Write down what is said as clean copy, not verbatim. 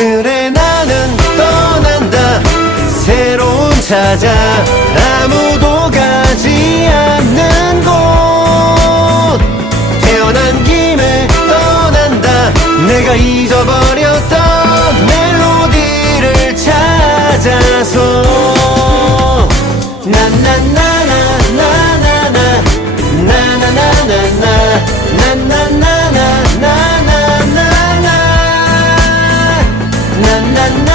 그래 나는 떠난다 새로운 찾아 아무도 가지 않는 곳 태어난 김에 떠난다 내가 잊어버렸던 멜로디를 찾아서 나나나나나나나 나나나나나 나나나나나나나나 나나나